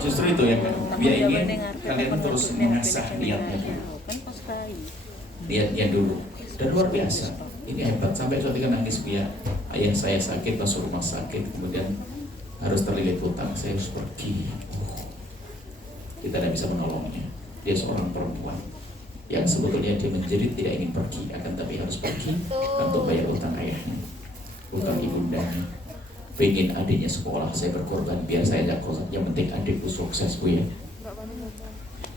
Justru itu ya kan, dia ingin kalian terus mengasah niatnya, niatnya dulu. Dan luar biasa, ini hebat. Sampai suatu ketika nangis, dia ayah saya sakit masuk rumah sakit, kemudian harus terlilit hutang, saya harus pergi. Kita tidak bisa menolongnya. Dia seorang perempuan yang sebetulnya dia menjerit tidak ingin pergi, akan tapi harus pergi untuk bayar utang ayahnya, utang ibundanya. Pengen adiknya sekolah, saya berkorban biar saya tidak kosak, yang penting adikku sukses, Bu ya.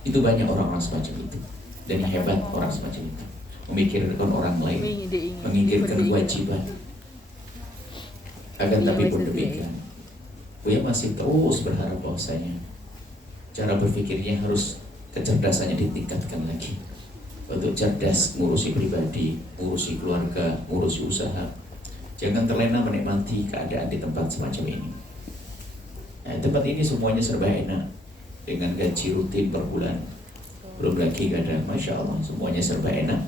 Itu banyak orang-orang semacam itu. Dan yang hebat orang semacam itu, memikirkan orang lain, memikirkan kewajiban. Akan tapi pun demikian, Buya masih terus berharap bahwasanya cara berpikirnya harus, kecerdasannya ditingkatkan lagi. Untuk cerdas ngurusi pribadi, ngurusi keluarga, ngurusi usaha. Jangan terlena menikmati keadaan di tempat semacam ini. Nah, tempat ini semuanya serba enak, dengan gaji rutin per bulan. Belum lagi kadang, Masya Allah, semuanya serba enak.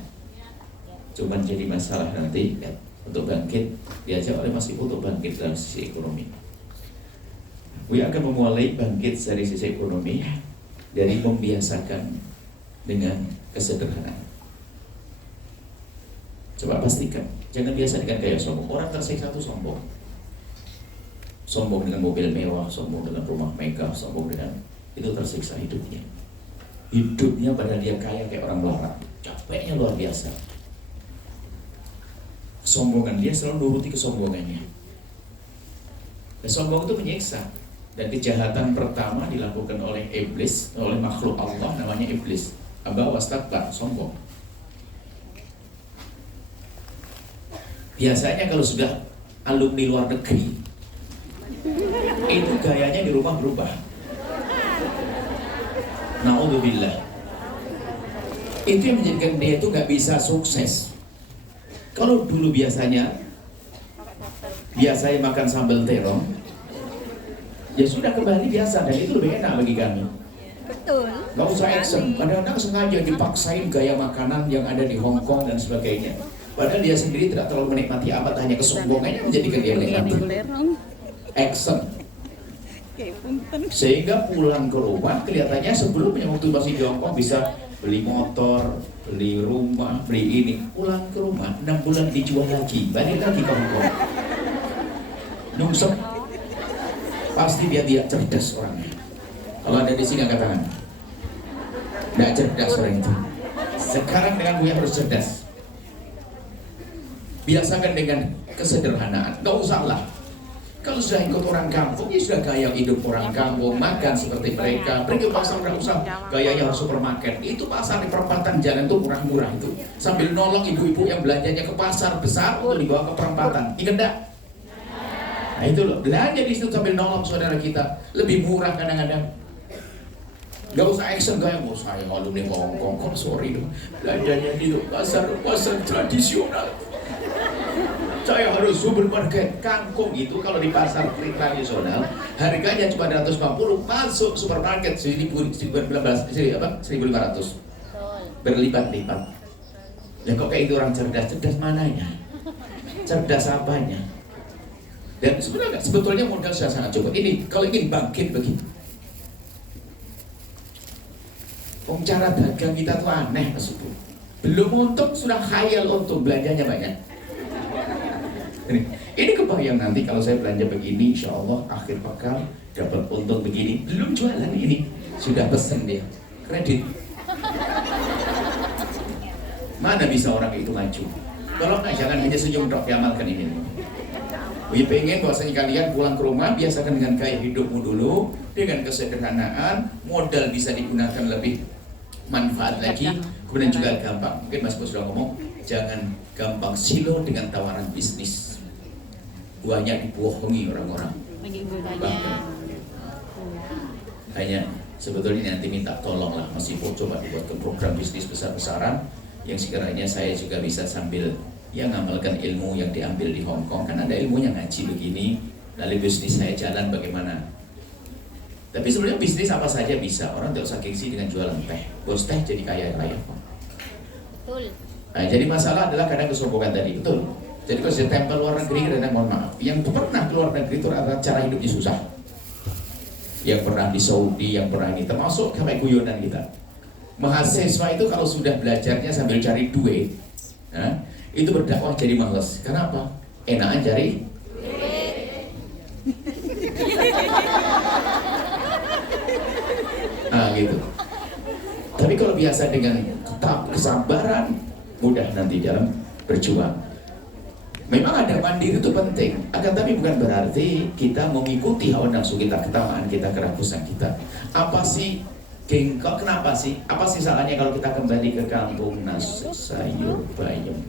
Cuman jadi masalah nanti ya, untuk bangkit, diajak oleh Mas Ibu untuk bangkit dalam sisi ekonomi. Buya akan memulai bangkit dari sisi ekonomi dari membiasakan dengan kesederhanaan. Coba pastikan, jangan biasa dengan gaya sombong. Orang tersiksa itu sombong. Sombong dengan mobil mewah, sombong dengan rumah megah, sombong dengan itu tersiksa hidupnya. Hidupnya padahal dia kaya kayak orang melarat, capeknya luar biasa. Kesombongan dia selalu nuruti kesombongannya. Sombong itu menyiksa. Dan kejahatan pertama dilakukan oleh iblis, oleh makhluk Allah namanya iblis. Aba wastakbar, sombong. Biasanya kalau sudah alumni luar negeri, itu gayanya di rumah berubah. Na'udzubillah. Itu yang menjadikan dia itu gak bisa sukses. Kalau dulu biasanya makan sambal terong, ya sudah kembali biasa, dan itu lebih enak bagi kami. Betul. Gak usah action. Kadang-kadang sengaja dipaksain gaya makanan yang ada di Hong Kong dan sebagainya. Padahal dia sendiri tidak terlalu menikmati amat, hanya kesombongannya menjadikan dia menikmati. Action. Sehingga pulang ke rumah kelihatannya sebelumnya waktu masih di Hong Kong bisa beli motor, beli rumah, beli ini. Pulang ke rumah 6 bulan dijual lagi, balik lagi ke Hong Kong. Nungsep. Pasti dia tidak cerdas orangnya. Kalau ada di sini angkat tangan. Tidak cerdas orang itu. Sekarang dengan Buya harus cerdas. Biasakan dengan kesederhanaan. Gak usah lah. Kalau sudah ikut orang kampung, ya sudah gaya hidup orang kampung, makan seperti mereka. Pergi ke pasar, gak usah gayanya harus supermarket. Itu pasar di perempatan jalan itu murah-murah itu. Sambil nolong ibu-ibu yang belanjanya ke pasar besar untuk dibawa ke perempatan. Ingat gak? Nah itu loh, belanja di situ sambil nolong saudara kita. Lebih murah kadang-kadang. Gak usah action gaya, mau saya alumni Hong Kong, sorry dong. Belanjanya di pasar tradisional. Saya harus supermarket kangkung itu kalau di pasar tradisional harganya cuma 250, masuk supermarket 1.500 berlipat-lipat. Ya kok kayak itu orang cerdas mananya? Cerdas apanya? Dan sebetulnya modal sudah sangat cukup. Ini kalau ingin bangkit begitu. Cara dagang kita tuh aneh Mas Ibu. Belum untung sudah khayal untung, belanjanya banyak. Ini kebayang nanti kalau saya belanja begini, insya Allah akhir pekan dapat untung begini. Belum jualan ini, sudah pesen dia kredit. Mana bisa orang itu maju? Kalau nggak, jangan hanya senyum dok, diamalkan ini. Wih pengen bahwasanya kalian pulang ke rumah biasakan dengan gaya hidupmu dulu, dengan kesederhanaan, modal bisa digunakan lebih manfaat lagi, kemudian juga gampang. Mungkin Mas Bos sudah ngomong, jangan gampang silo dengan tawaran bisnis. Banyak dibohongi orang-orang. Hanya sebetulnya nanti minta tolong lah Mas Ibu, coba dibuatkan program bisnis besar-besaran yang sekiranya saya juga bisa sambil ya ngamalkan ilmu yang diambil di Hong Kong. Kan ada ilmunya ngaji begini, lalu bisnis saya jalan bagaimana. Tapi sebenarnya bisnis apa saja bisa, orang tidak usah gengsi dengan jualan teh. Bos teh jadi kaya raya. Betul. Nah, jadi masalah adalah kadang kesombongan tadi, betul. Jadi kalau saya tempel luar negeri, kadang mohon maaf, yang pernah keluar negeri itu cara hidupnya susah. yang pernah di Saudi, yang pernah ini, termasuk sampai guyonan kita. Mahasiswa itu kalau sudah belajarnya sambil cari duit, itu berdakwah jadi males. Kenapa? Enakan cari gitu. Tapi kalau biasa dengan kesabaran, mudah nanti dalam berjuang. Memang ada mandiri itu penting, akan tapi bukan berarti kita mengikuti hawa nafsu kita, ketamaan kita, kerakusan kita. Apa sih gengkol? Kenapa sih? Apa sih salahnya kalau kita kembali ke kampung nasi sayur bayam,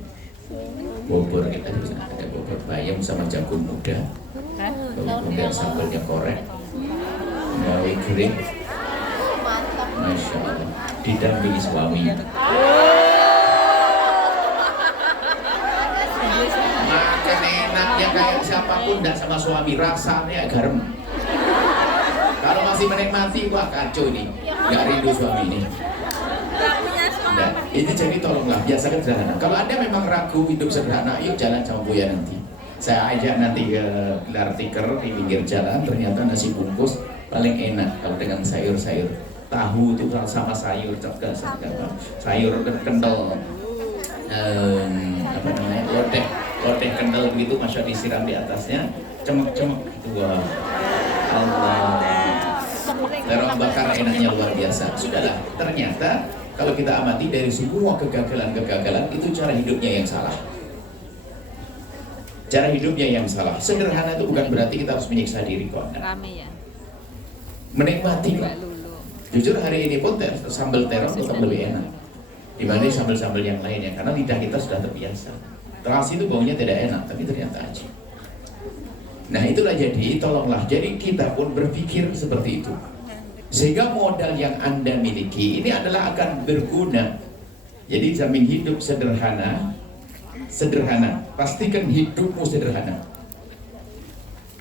bobor, kita bisa ada bobor bayam sama jagung muda, kemudian sambalnya korek, gawe kering, masya Allah, didampingi suami. Makan enaknya kayak siapapun, tidak sama suami, rasanya garam. Kalau masih menikmati, wah kacau nih, nggak rindu suami ini. Nah, ini jadi tolonglah biasakan sederhana. Kalau Anda memang ragu hidup sederhana, yuk jalan sama Buya nanti. Saya ajak nanti ke gelar tikar di pinggir jalan, ternyata nasi bungkus paling enak kalau dengan sayur-sayur. Tahu itu sama sayur, sayur kental, apa namanya, lodeh kental begitu, masya disiram di atasnya, cemek-cemek gitu. Wah, Allah, terong bakar enaknya luar biasa. Sudahlah, ternyata kalau kita amati dari semua kegagalan itu cara hidupnya yang salah. Cara hidupnya yang salah. Sederhana itu bukan berarti kita harus menyiksa diri kok. Menikmati kok. Jujur hari ini pun sambal terong tetap lebih enak dibanding sambal-sambal yang lainnya, karena lidah kita sudah terbiasa. Terasi itu baunya tidak enak, tapi ternyata aja. Nah itulah, jadi tolonglah, jadi kita pun berpikir seperti itu, sehingga modal yang Anda miliki ini adalah akan berguna. Jadi jamin hidup sederhana, pastikan hidupmu sederhana.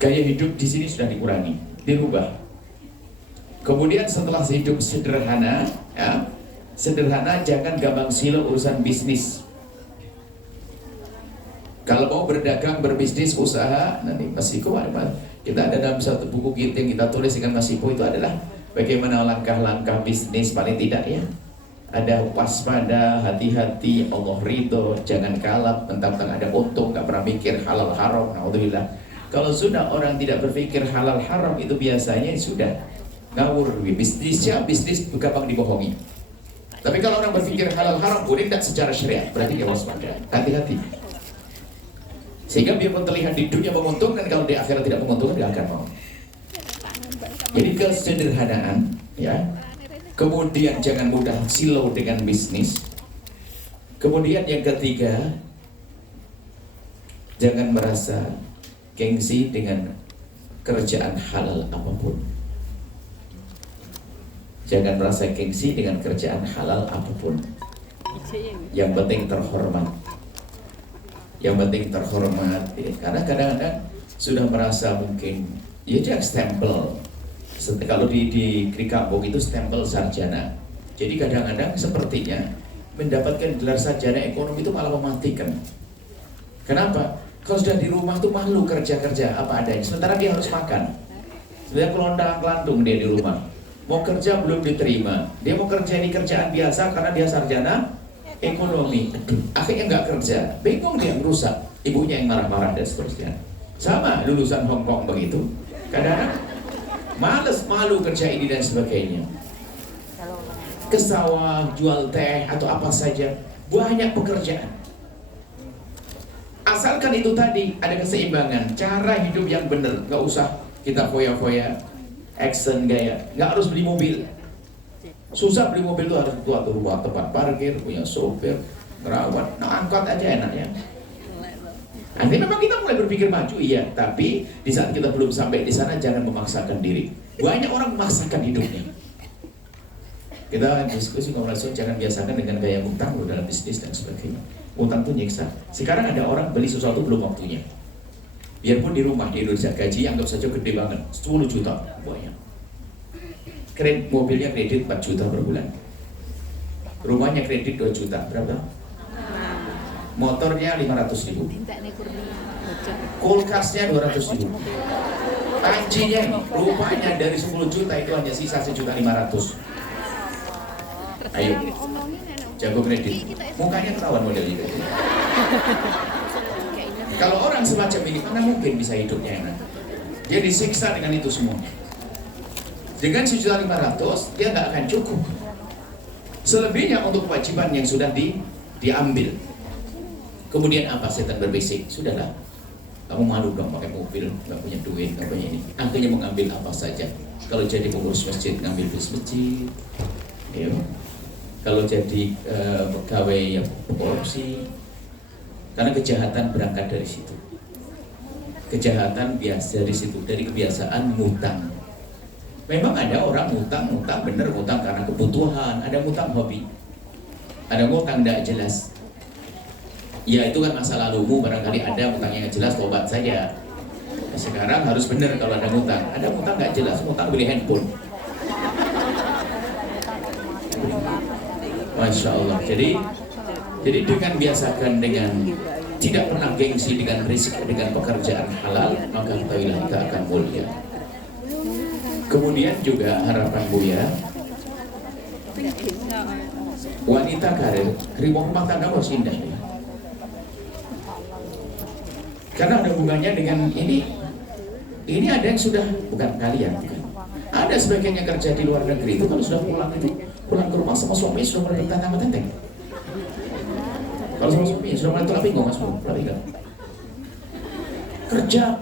Gaya hidup di sini sudah dikurangi, dirubah. Kemudian setelah hidup sederhana, sederhana, jangan gampang silo urusan bisnis. Kalau mau berdagang, berbisnis, usaha, nanti Masiko kita ada dalam satu buku kita yang kita tulis dengan Masiko, itu adalah bagaimana langkah-langkah bisnis paling tidak ya. Ada waspada, hati-hati, Allah ridho, jangan kalap, mentang-mentang ada untung, nggak pernah mikir halal haram. Alhamdulillah. Kalau sudah orang tidak berpikir halal haram, itu biasanya sudah ngawur, bisnisnya bisnis gampang dibohongi. Tapi kalau orang berpikir halal haram, boleh tidak secara syariat, berarti dia waspada, hati-hati. Sehingga biarpun terlihat di dunia menguntungkan, kalau di akhirat tidak menguntungkan, dia akan mau. Jadi kesederhanaan, ya. Kemudian jangan mudah silau dengan bisnis. Kemudian yang ketiga, jangan merasa gengsi dengan kerjaan halal apapun. Jangan merasa gengsi dengan kerjaan halal apapun. Yang penting terhormat. Yang penting terhormat. Karena kadang-kadang sudah merasa mungkin, ya dia stempel. Kalau di kampung itu stempel sarjana. Jadi kadang-kadang sepertinya mendapatkan gelar sarjana ekonomi itu malah mematikan. Kenapa? Kalau sudah di rumah tuh malu kerja-kerja apa adanya. Sementara dia harus makan. Sebenarnya kelondang-kelantung dia di rumah. Mau kerja belum diterima, dia mau kerja ini kerjaan biasa karena dia sarjana ekonomi. Akhirnya nggak kerja, bingung dia merusak, ibunya yang marah-marah dan seterusnya. Sama lulusan Hong Kong begitu, kadang-kadang males, malu kerja ini dan sebagainya. Ke sawah, jual teh atau apa saja, banyak pekerjaan. Asalkan itu tadi ada keseimbangan, cara hidup yang benar, nggak usah kita foya-foya. Action gaya, nggak harus beli mobil. Susah beli mobil tuh, harus buat rumah tempat parkir, punya sopir, ngerawat. Nah angkot aja enak ya. Nanti memang kita mulai berpikir maju, iya. Tapi di saat kita belum sampai di sana, jangan memaksakan diri. Banyak orang memaksakan hidupnya. Kita diskusi konversasi, jangan biasakan dengan gaya utang dalam bisnis dan sebagainya. Utang tuh nyiksa. Sekarang ada orang beli sesuatu belum waktunya. Biarpun di rumah di Indonesia gaji anggap saja gede banget, 10 juta banyak. Kredit mobilnya kredit 4 juta per bulan. Rumahnya kredit 2 juta, berapa? Motornya 500 ribu. Kulkasnya 200 ribu. Pancinya ini, rupanya dari 10 juta itu hanya sisa 1.500.000. Ayo, jago kredit. Mukanya ketahuan modelnya. Kalau orang semacam ini, mana mungkin bisa hidupnya enak? Dia disiksa dengan itu semua. Dengan 1.500.000, dia nggak akan cukup. Selebihnya untuk kewajiban yang sudah diambil. Kemudian apa? Setan berbisik, sudahlah. Kamu malu dong pakai mobil, nggak punya duit, nggak punya ini. Akhirnya mengambil apa saja. Kalau jadi pengurus masjid, ngambil bis masjid. Ya. Kalau jadi pegawai yang korupsi. Karena kejahatan berangkat dari situ. Kejahatan biasa dari situ, dari kebiasaan ngutang. Memang ada orang ngutang bener ngutang karena kebutuhan, ada ngutang hobi, ada ngutang tidak jelas. Ya itu kan masa lalumu, barangkali ada ngutangnya nggak jelas, tobat saja. Nah, sekarang harus bener kalau ada ngutang nggak jelas, ngutang beli handphone. Masya Allah. Jadi dengan biasakan dengan tidak pernah gengsi dengan risiko dengan pekerjaan halal, maka ketahuilah kita akan mulia. Kemudian juga harapan Buya, wanita karir, rumah tangga harus indah ya. Karena ada hubungannya dengan ini ada yang sudah, bukan kalian, bukan. Ada sebagian yang kerja di luar negeri itu kalau sudah pulang ke rumah sama suami sudah mulai bertentang-tentang. Kalau sama suami sudah mulai tolak bingung mas bu, kerja,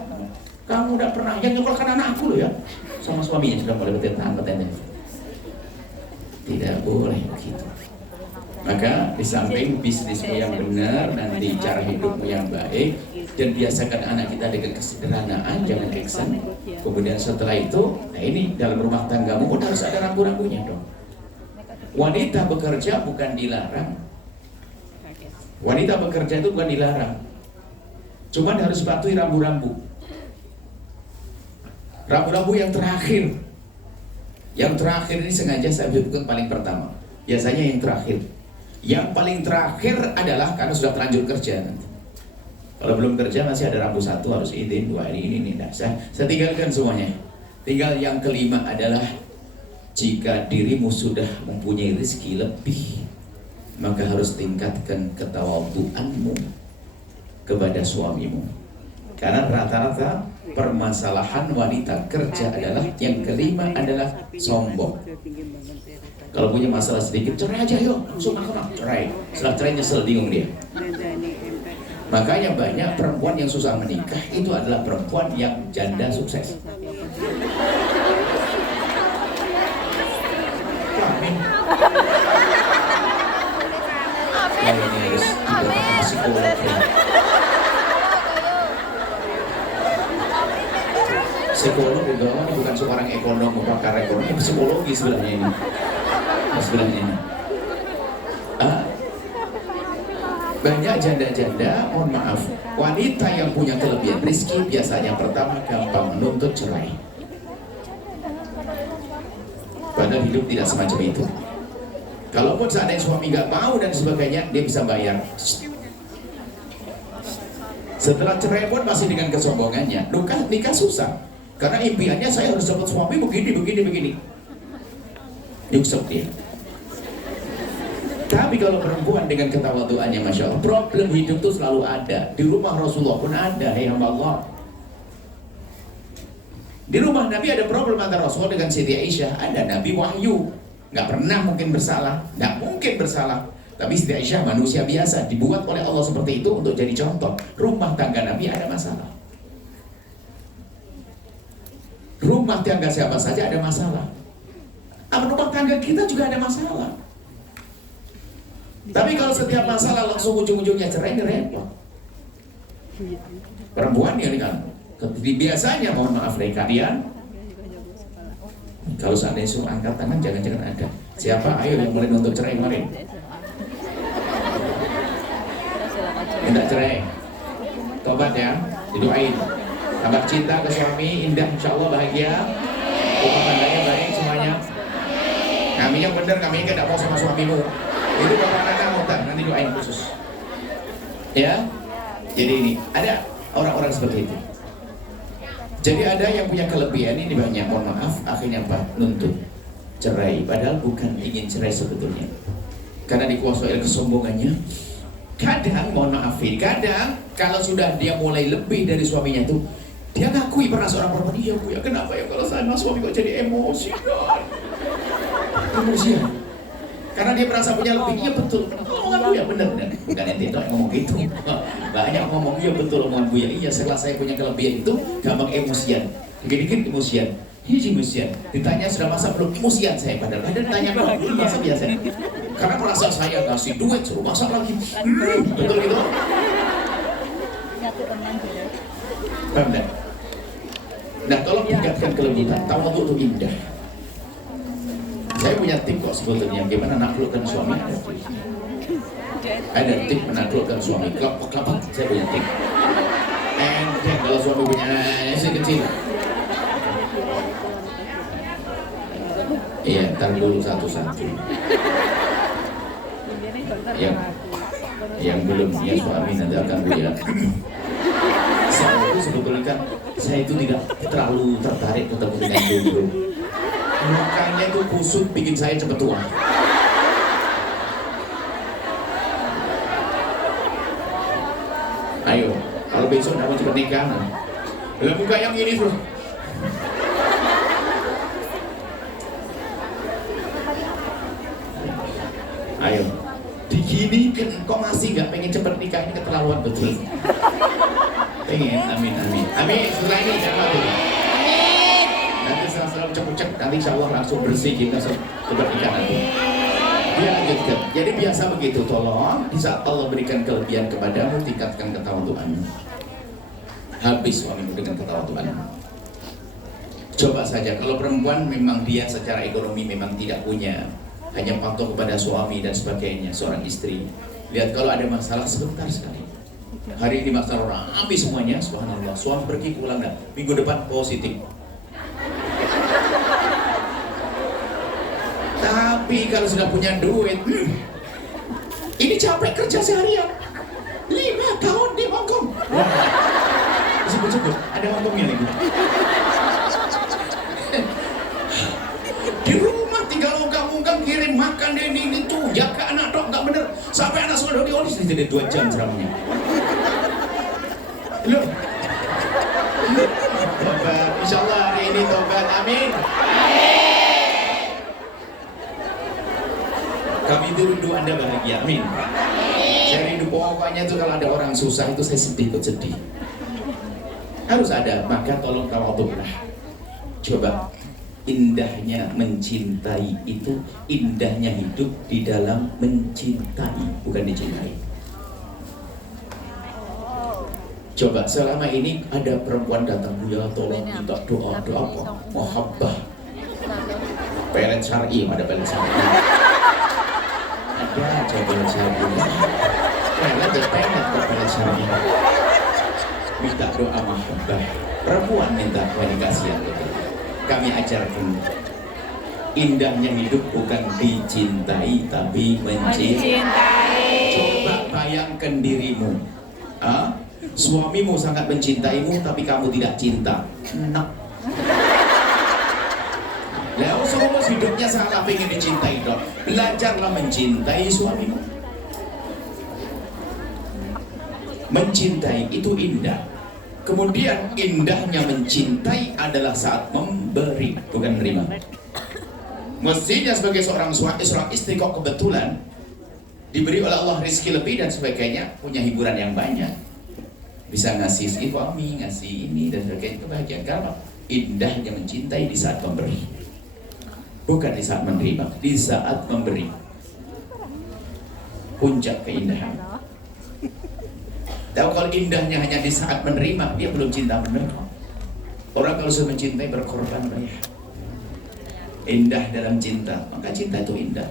kamu udah pernah yang nyekolahkan anakku loh ya. Sama suaminya sudah mulai bertentang-tentang. Tidak boleh begitu. Maka di samping bisnismu yang benar, nanti cara hidupmu yang baik, dan biasakan anak kita dengan kesederhanaan, jangan action. Kemudian setelah itu, nah ini dalam rumah tanggamu pun harus ada rambu-rambunya dong. Wanita bekerja bukan dilarang. Wanita bekerja itu bukan dilarang. Cuman harus patuhi rambu-rambu. Rambu-rambu yang terakhir. Yang terakhir ini sengaja saya bukan paling pertama. Biasanya yang terakhir. Yang paling terakhir adalah karena sudah terlanjur kerja nanti. Kalau belum kerja masih ada rambu 1 harus izin, 2 ini. Nah, saya tinggalkan semuanya. Tinggal yang kelima adalah jika dirimu sudah mempunyai rezeki lebih, maka harus tingkatkan ketawadhuanmu kepada suamimu. Karena rata-rata permasalahan wanita kerja adalah yang kelima adalah sombong. Kalau punya masalah sedikit, cerai aja yuk, langsung cerai. Setelah cerai nyesel, bingung dia. Makanya banyak perempuan yang susah menikah itu adalah perempuan yang janda sukses. Amin. Ini harus dibuat psikolog. Psikolog itu bukan seorang ekonom, pakar ekonomi, psikologi sebenarnya ini. Sebenarnya ini. Banyak janda-janda, mohon maaf, wanita yang punya kelebihan rezeki biasanya pertama gampang menuntut cerai. Padahal hidup tidak semacam itu. Kalaupun seandainya suami nggak mau dan sebagainya, dia bisa bayar. Setelah cerai pun masih dengan kesombongannya, nikah susah. Karena impiannya saya harus dapat suami begini. Nyuksep dia. Tapi kalau perempuan dengan ketawadhuannya, Masya Allah, problem hidup itu selalu ada. Di rumah Rasulullah pun ada, ya Allah. Di rumah Nabi ada problem antara Rasulullah dengan Siti Aisyah. Ada Nabi wahyu, nggak pernah mungkin bersalah, nggak mungkin bersalah. Tapi Siti Aisyah manusia biasa, dibuat oleh Allah seperti itu untuk jadi contoh. Rumah tangga Nabi ada masalah. Rumah tangga siapa saja ada masalah. Rumah tangga kita juga ada masalah. Tapi kalau setiap masalah langsung ujung-ujungnya cerai, ini repot. Perempuan ya kan, biasanya mohon maaf kalian, kalau seandainya suruh angkat tangan jangan-jangan ada. Siapa? Ayo yang boleh nuntut cerai kemarin. Minta cerai, tobat ya, didoain. Kabar cinta ke suami indah, insya Allah bahagia. Rumah tangganya baik semuanya. Kami yang benar, kami tidak mau sama suamimu. Itu bapak kamu nanti doain khusus. Ya, jadi ini ada orang-orang seperti itu. Jadi ada yang punya kelebihan ini banyak, mohon maaf, akhirnya apa? Nuntut cerai, padahal bukan ingin cerai sebetulnya. Karena dikuasai oleh kesombongannya. Kadang, mohon maafin, kadang kalau sudah dia mulai lebih dari suaminya tuh, dia ngakui pernah seorang perempuan, iya bu ya, kenapa ya kalau saya sama suami kok jadi emosian? Emosian. Karena dia merasa punya lebih, iya betul. Omongan bu ya benar, bukan ente yang ngomong gitu. Banyak ngomong, iya betul omongan bu ya, iya setelah saya punya kelebihan itu, gampang emosian. Dikit-dikit emosian. Ini emosian. Ditanya sudah masak belum? Emosian saya padahal. Ada ditanya belum? Masa biasa. Karena merasa saya kasih duit suruh masak lagi. Betul gitu. Satu teman juga. Paham tak? Nah, tolong tingkatkan kelembutan. Tawadhu itu indah. Saya punya tip kok sebetulnya gimana naklukkan suami. Ada tip menaklukkan suami. Kelapa saya punya tip. Enteng kalau suami punya nasi kecil. Iya, ntar dulu satu-satu. Yang belum punya suami nanti akan lihat. Saya itu sebetulnya kan, saya itu tidak terlalu tertarik ketemu dengan jomblo. Mukanya itu kusut bikin saya cepet tua. Ayo, kalau besok kamu cepet nikah, dalam muka yang ini terus. Ayo, diginikan kok masih nggak pengen cepet nikah, ini keterlaluan betul. Pengen, amin. Setelah ini jangan tuh. Nanti setelah cepet nanti insya Allah langsung bersih kita cepet nikah nanti. Dia lanjutkan. Jadi biasa begitu, tolong di saat Allah berikan kelebihan kepadamu, tingkatkan ketawaduanmu. Habis suamimu dengan ketawaduanmu. Coba saja kalau perempuan memang dia secara ekonomi memang tidak punya, hanya patuh kepada suami dan sebagainya, seorang istri. Lihat kalau ada masalah sebentar sekali. Hari ini masalah ramai semuanya, subhanallah. Suami pergi pulang dan minggu depan positif. Tapi kalau sudah punya duit, ini capek kerja seharian. 5 tahun di Hongkong. Sebut-sebut, ada Hongkongnya nih. Di rumah tinggal ungkang-ungkang kirim makan ini itu, jaga anak dok nggak bener. Sampai anak sudah diolis jadi 2 jam ceramahnya. Loh. Tobat, insya Allah hari ini tobat, amin. Kami itu rindu Anda bahagia, amin. Saya rindu pokoknya tuh kalau ada orang susah itu saya sedih, ikut sedih. Harus ada, maka tolong tawadhu'lah. Coba indahnya mencintai itu, indahnya hidup di dalam mencintai, bukan dicintai. Coba selama ini ada perempuan datang, ya tolong minta doa apa? Mahabbah. Pelet syar'i, ada pelet syar'i. Ada aja pelet syar'i. Pelet syar'i. Minta doa mahabbah. Perempuan minta komunikasi. Kami ajarkan indahnya hidup bukan dicintai tapi mencintai. Coba bayangkan dirimu, suamimu sangat mencintaimu tapi kamu tidak cinta. Enak. Lalu semua hidupnya salah pengen dicintai dong. Belajarlah mencintai suamimu. Mencintai itu indah. Kemudian indahnya mencintai adalah saat memberi, bukan menerima. Mestinya sebagai seorang istri kok kebetulan diberi oleh Allah rezeki lebih dan sebagainya, punya hiburan yang banyak, bisa ngasih suami, ngasih ini dan sebagainya, kebahagiaan. Karena indahnya mencintai di saat memberi, bukan di saat menerima. Di saat memberi puncak keindahan. Tahu kalau indahnya hanya di saat menerima, dia belum cinta benar. Orang kalau sudah mencintai berkorban banyak. Indah dalam cinta, maka cinta itu indah.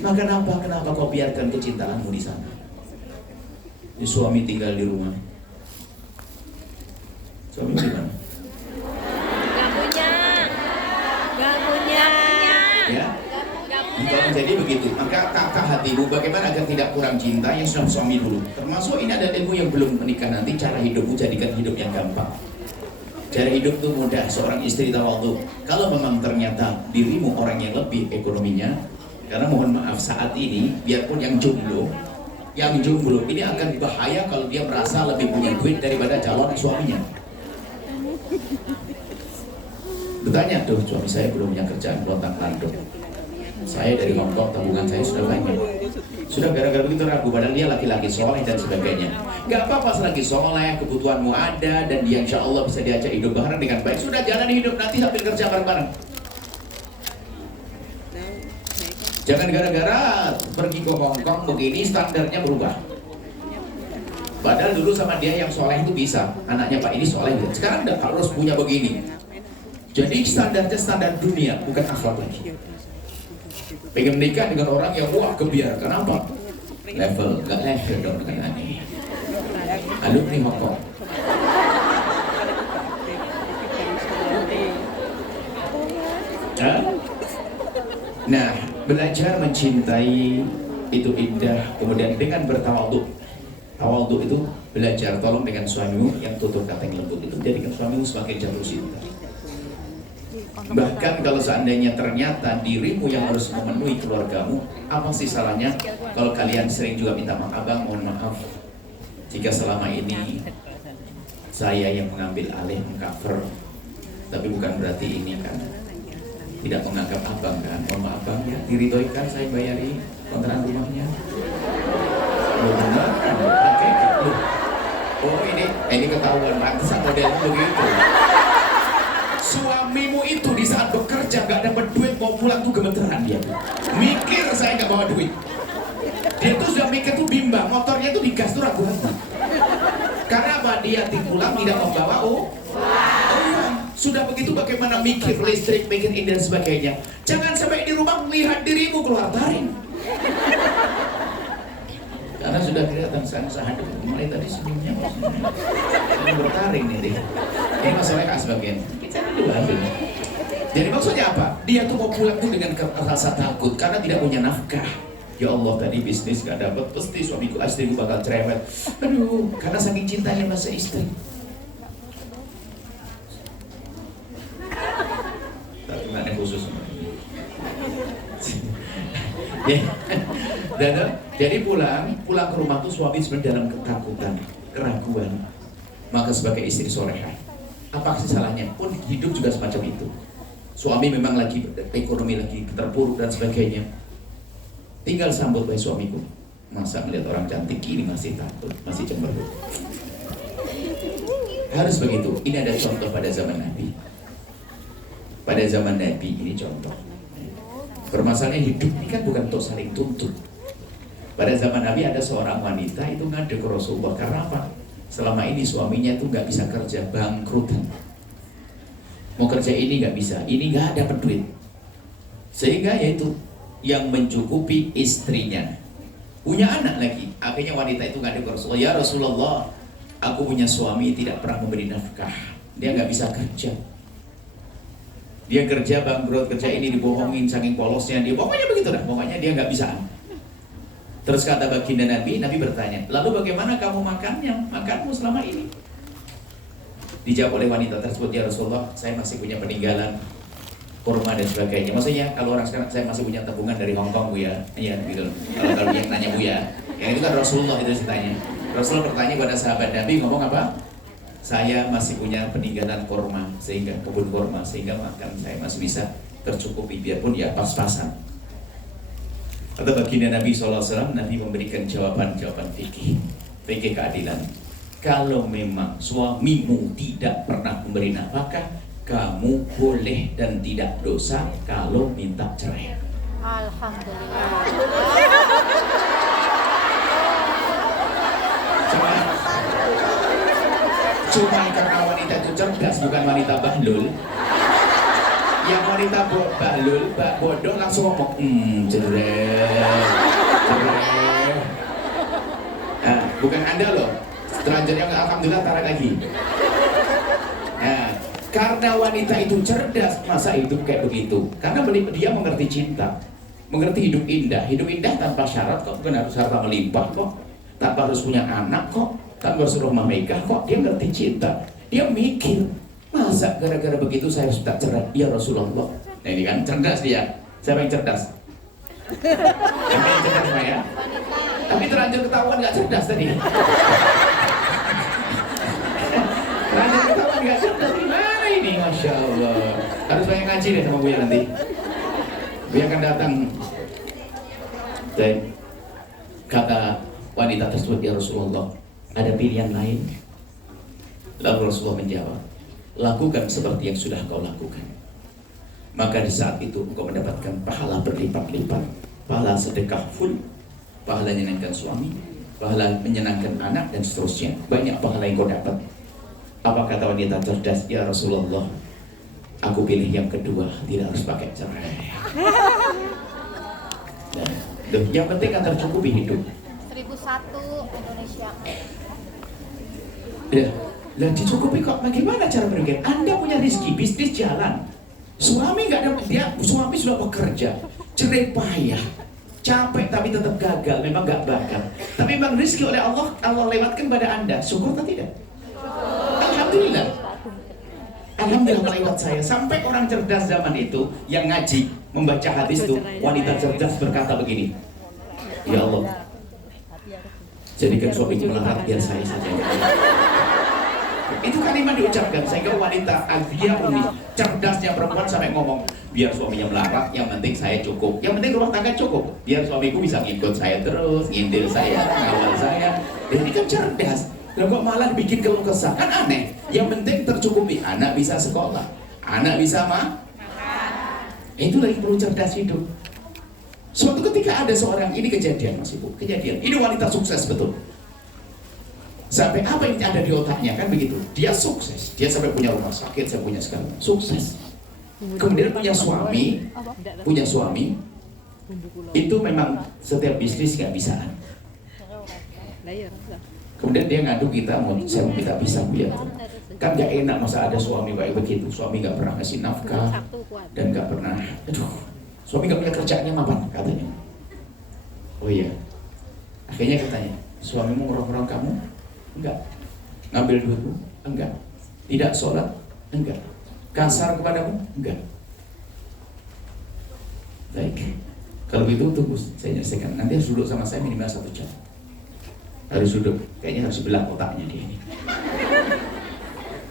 Maka kenapa kau biarkan kecintaanmu di sana? Di suami tinggal di rumah. Suami di mana? Gak punya. Ya. Kalau jadi begitu, maka tata hatimu bagaimana agar tidak kurang cinta yang sudah suami dulu. Termasuk ini ada ilmu yang belum menikah nanti, cara hidupmu jadikan hidup yang gampang. Cara hidup itu mudah, seorang istri tawadhu. Kalau memang ternyata dirimu orang yang lebih ekonominya, karena mohon maaf saat ini, biarpun yang jomblo ini akan bahaya kalau dia merasa lebih punya duit daripada calon suaminya. Bertanya tuh, suami saya belum punya kerjaan, lontang-lantung. Saya dari Hongkong, tabungan saya sudah banyak. Sudah gara-gara begitu ragu, padahal dia laki-laki soleh dan sebagainya. Gak apa-apa selagi soleh, kebutuhanmu ada, dan dia insya Allah bisa diajak hidup bareng dengan baik. Sudah jalan hidup, nanti sambil kerja bareng-bareng. Jangan gara-gara pergi ke Hongkong begini standarnya berubah. Padahal dulu sama dia yang soleh itu bisa, anaknya Pak ini soleh. Sekarang udah harus punya begini. Jadi standarnya standar dunia, bukan akhlak lagi. Pengen menikah dengan orang yang wah gebiar, kenapa? Level, gak level dong dengan aneh. Alumni Hongkong. Nah, belajar mencintai itu indah, kemudian dengan bertawadhu. Tawadhu itu belajar, tolong dengan suamimu yang tutur kata yang lembut itu jadikan suamimu semakin jatuh cinta. Bahkan kalau seandainya ternyata dirimu yang harus memenuhi keluargamu, apa sih salahnya kalau kalian sering juga minta maaf, abang mohon maaf jika selama ini saya yang mengambil alih mengcover, tapi bukan berarti ini kan tidak menganggap abang kan, mohon maaf bang ya, diridhoi kan saya bayari kontrakan rumahnya. Loh benar kan, oke kan, oh ini ketahuan, pantesan modelnya begitu. Suamimu itu di saat bekerja gak dapat duit mau pulang tuh gemeteran dia tuh. Mikir saya gak bawa duit. Dia tuh sudah mikir tuh bimbang, motornya tuh digas tuh ragu-ragu. Karena apa? Dia pulang tidak membawa iya. Sudah begitu bagaimana mikir listrik, mikir ini dan sebagainya. Jangan sampai di rumah melihat dirimu keluar taring. Karena sudah kelihatan sangat mulai tadi senyumnya ini bertaring nih. Ini masalahnya kak sebagian. Jadi maksudnya apa? Dia tuh mau pulang tuh dengan rasa takut karena tidak punya nafkah. Ya Allah, tadi bisnis gak dapat, pasti suamiku istriku bakal cerewet. Aduh, karena saking cintanya masa istri. Tapi mana khusus. Jadi pulang ke rumah tuh suami sebenarnya dalam ketakutan, keraguan. Maka sebagai istri solehah, apa sih salahnya? Pun hidup juga semacam itu. Suami memang lagi ekonomi lagi terpuruk dan sebagainya. Tinggal sambut baik suamiku. Masa melihat orang cantik ini masih takut, masih cemberut. Harus begitu. Ini ada contoh pada zaman Nabi. Pada zaman Nabi ini contoh. Permasalahan hidup ini kan bukan untuk saling tuntut. Pada zaman Nabi ada seorang wanita itu ngadu ke Rasulullah karena apa? Selama ini suaminya itu nggak bisa kerja, bangkrutan. Mau kerja ini nggak bisa, ini nggak dapat duit. Sehingga yaitu yang mencukupi istrinya. Punya anak lagi. Akhirnya wanita itu ngadu ke Rasulullah, ya Rasulullah, aku punya suami tidak pernah memberi nafkah. Dia nggak bisa kerja. Dia kerja bangkrut, kerja ini dibohongin saking polosnya dia. Pokoknya begitu dah, pokoknya dia nggak bisa. Terus kata baginda Nabi bertanya, lalu bagaimana kamu makanmu selama ini? Dijawab oleh wanita tersebut, ya Rasulullah, saya masih punya peninggalan kurma dan sebagainya. Maksudnya kalau orang sekarang saya masih punya tabungan dari Hongkong bu ya, iya gitu. Kalau yang tanya bu ya, yang itu kan Rasulullah itu ceritanya. Rasulullah bertanya kepada sahabat Nabi ngomong apa? Saya masih punya peninggalan kurma, sehingga kebun kurma, sehingga makan saya masih bisa tercukupi biarpun ya pas-pasan. Kata baginda Nabi SAW, Nabi memberikan jawaban-jawaban fikih keadilan. Kalau memang suamimu tidak pernah memberi nafkah, kamu boleh dan tidak dosa kalau minta cerai. Alhamdulillah. Cuma karena wanita itu cerdas, bukan wanita bahlul. Yang wanita bahlul, bodoh langsung ngomong, jereh. Nah, bukan Anda loh. Selanjutnya alhamdulillah tarik lagi. Nah, karena wanita itu cerdas, masa hidup kayak begitu. Karena dia mengerti cinta, mengerti hidup indah. Hidup indah tanpa syarat kok, bukan harus harta melimpah kok, tanpa harus punya anak kok, tanpa harus rumah megah kok. Dia ngerti cinta. Dia mikir Masa gara-gara begitu saya harus tak cerai? Ya Rasulullah. Nah ini kan cerdas dia. Siapa yang cerdas? Siapa yang cerdas Pak ya? Tapi terlanjur ketahuan gak cerdas tadi. Terlanjur ketahuan gak cerdas. Gimana ini? Masya Allah. Harus banyak ngaji deh sama Buya nanti. Buya akan datang. Dan kata wanita tersebut, ya Rasulullah, ada pilihan lain? Lalu Rasulullah menjawab, lakukan seperti yang sudah kau lakukan. Maka di saat itu engkau mendapatkan pahala berlipat-lipat, pahala sedekah full, pahala menyenangkan suami, pahala menyenangkan anak, dan seterusnya. Banyak pahala yang kau dapat. Apa kata wanita cerdas? Ya Rasulullah, aku pilih yang kedua, tidak harus pakai cerai. Nah, yang penting kan tercukupi hidup. 1001 Indonesia. Ya, dan dicukupi kok? Bagaimana cara berpikir? Anda punya rezeki, bisnis jalan, suami nggak ada, suami sudah bekerja, cerai payah, capek tapi tetap gagal, memang nggak bakat. Tapi memang rezeki oleh Allah lewatkan pada Anda, syukur atau tidak? Alhamdulillah. Alhamdulillah lewat saya. Sampai orang cerdas zaman itu yang ngaji membaca hadis itu, wanita cerdas berkata begini, ya Allah, jadikan suamiku melarat biar saya saja. Itu kalimat diucapkan sehingga wanita Azia Umi, cerdasnya perempuan sampai ngomong, biar suaminya melarat, yang penting saya cukup, yang penting rumah tangga cukup, biar suamiku bisa ngikut saya terus, ngintil saya, ngawal saya. Dan ini kan cerdas. Loh kok malah bikin keluh kesah, kan aneh. Yang penting tercukupi, anak bisa sekolah, anak bisa makan. Itulah yang perlu cerdas hidup. Suatu ketika ada seorang, ini kejadian Mas Ibu, kejadian. Ini wanita sukses betul. Sampai apa yang ada di otaknya kan begitu. Dia sukses, dia sampai punya rumah sakit, saya punya segala sukses. Kemudian punya suami, itu memang setiap bisnis nggak bisaan. Kemudian dia ngadu kita, saya mau minta pisah ya. Kan gak enak masa ada suami kayak begitu. Suami gak pernah ngasih nafkah dan gak pernah, suami gak punya kerjaannya mapan katanya. Oh iya. Akhirnya katanya, suamimu ngorong-ngorong kamu? Enggak. Ngambil duitmu? Enggak. Tidak sholat? Enggak. Kasar kepadamu? Enggak. Baik. Kalau begitu tunggu saya nyelesaikan. Nanti harus duduk sama saya minimal 1 jam. Harus duduk, kayaknya harus belah otaknya dia ini.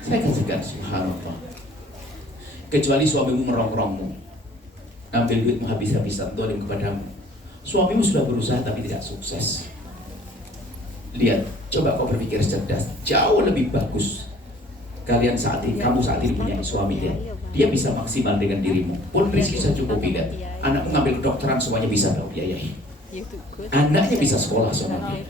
Saya katakan subhanallah. Kecuali suamimu merongrongmu, ambil duitmu habis-habisan, dolim kepadamu. Suamimu sudah berusaha tapi tidak sukses. Lihat, coba kau berpikir cerdas, jauh lebih bagus. Kamu saat ini punya suami dia bisa maksimal dengan dirimu. Pun rezeki saya cukupi, lihat. Anakmu ngambil kedokteran semuanya bisa kau biayai. Anaknya bisa sekolah semuanya.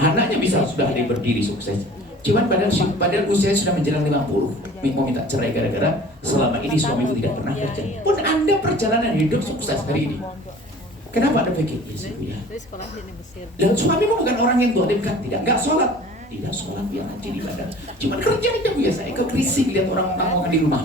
Anaknya bisa sudah ada yang berdiri sukses. Cuman padahal usia sudah menjelang 50, mau minta cerai gara-gara selama ini suamiku tidak pernah kerja. Pun Anda perjalanan hidup sukses hari ini. Kenapa Anda pikir? Ya. Dan suamimu bukan orang yang dolim kan? Tidak sholat. Tidak sholat, dia rajin ibadah. Cuman kerja aja biasa, kau risih lihat orang ngomong di rumah.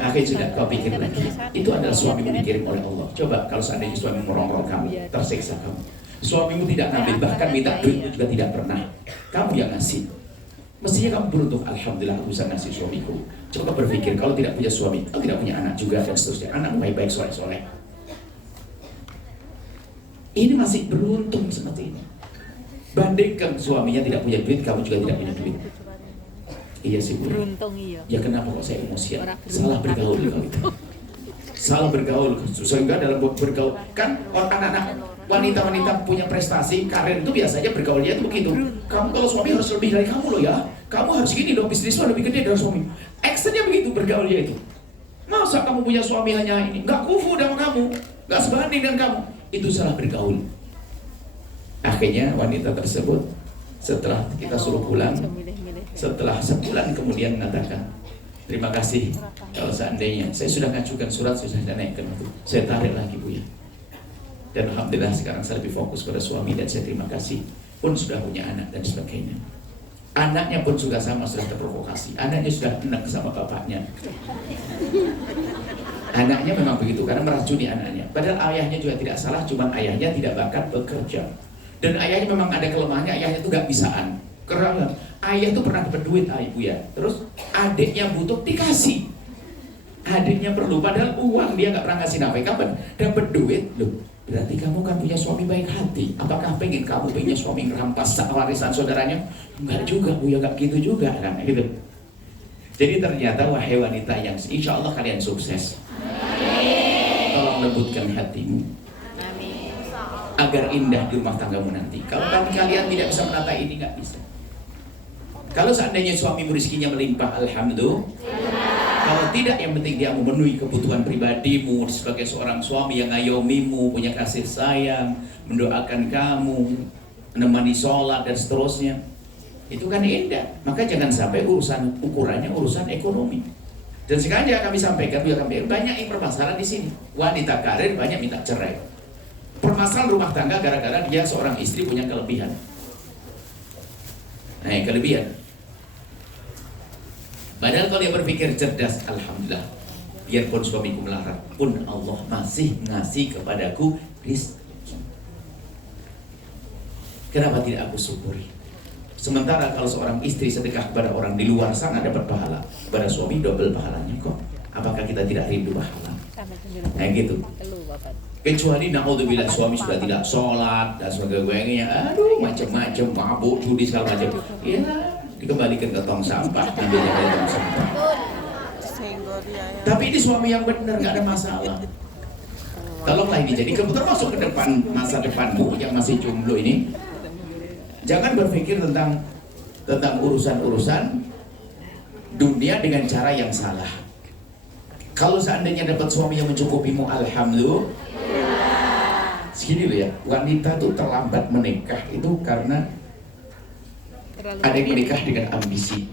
Akhirnya sudah kau pikir lagi. Itu adalah suamimu dikirim oleh Allah. Coba kalau seandainya suamimu merongrong kamu, tersiksa kamu. Suamimu tidak ngambil, bahkan minta duitmu juga tidak pernah. Kamu yang ngasih. Mestinya kamu beruntung, alhamdulillah aku bisa ngasih suamiku. Coba berpikir, kalau tidak punya suami, kalau tidak punya anak juga dan seterusnya. Anak baik-baik, soleh-soleh. Ini masih beruntung seperti ini. Bandingkan suaminya tidak punya duit, kamu juga tidak punya duit. Iya sih Bu. Beruntung iya. Ya kenapa kok saya emosian? Salah bergaul kalau itu. Salah bergaul, sehingga dalam bergaul kan anak-anak wanita-wanita punya prestasi, karir itu biasanya bergaulnya itu begitu. Kamu kalau suami harus lebih dari kamu loh ya. Kamu harus gini dong, bisnismu lebih gede dari suami. Actionnya begitu bergaulnya itu. Masa kamu punya suami hanya ini? Nggak kufu dengan kamu, nggak sebanding dengan kamu. Itu salah bergaul. Akhirnya wanita tersebut setelah kita suruh pulang, setelah sebulan kemudian mengatakan, terima kasih kalau seandainya saya sudah ngajukan surat, sudah naikkan itu, saya tarik lagi Bu ya. Dan alhamdulillah sekarang saya lebih fokus pada suami dan saya terima kasih. Pun sudah punya anak dan sebagainya. Anaknya pun juga sama, sudah terprovokasi. Anaknya sudah enak sama bapaknya. Anaknya memang begitu karena meracuni anaknya. Padahal ayahnya juga tidak salah, cuman ayahnya tidak bakat bekerja. Dan ayahnya memang ada kelemahannya, ayahnya itu gak bisaan. Karena Ayah tuh pernah dapat duit, ibu ya. Terus adiknya butuh, dikasih. Adiknya perlu, padahal uang dia nggak pernah kasih nafkah. Kapan dapat duit, loh berarti kamu kan punya suami baik hati. Apakah pengen kamu punya suami merampas warisan saudaranya? Enggak juga, bu ya nggak gitu juga kan, gitu. Jadi ternyata wahai wanita yang insya Allah kalian sukses. Tolong lembutkan hatimu agar indah di rumah tanggamu nanti. Kalau kalian tidak bisa menata ini, nggak bisa. Kalau seandainya suamimu rezekinya melimpah, alhamdulillah. Kalau tidak, yang penting dia memenuhi kebutuhan pribadimu sebagai seorang suami yang ngayomimu, punya kasih sayang, mendoakan kamu, menemani sholat dan seterusnya. Itu kan indah. Maka jangan sampai ukurannya urusan ekonomi. Dan sekarang kami sampaikan, banyak yang permasalahan di sini. Wanita karir banyak minta cerai. Permasalahan rumah tangga gara-gara dia seorang istri punya kelebihan. Nah, kelebihan. Padahal kalau dia berpikir cerdas, alhamdulillah, biarpun suamiku melarat pun Allah masih ngasih kepadaku rezeki. Kenapa tidak aku syukuri? Sementara kalau seorang istri sedekah kepada orang di luar sana dapat pahala, kepada suami double pahalanya kok. Apakah kita tidak rindu pahala? Nah gitu. Kecuali naudzubillah suami sudah tidak sholat dan sebagainya, aduh macam-macam, mabuk, judi segala macam. Ya, dikembalikan ke tong sampah, nanti dari tong sampah. Tapi ini suami yang benar, nggak ada masalah. Tolonglah ini jadi termasuk ke depan masa depanmu yang masih jomblo ini. Jangan berpikir tentang urusan-urusan dunia dengan cara yang salah. Kalau seandainya dapat suami yang mencukupimu, alhamdulillah. Segini loh ya, wanita tuh terlambat menikah itu karena ada yang menikah dengan ambisi.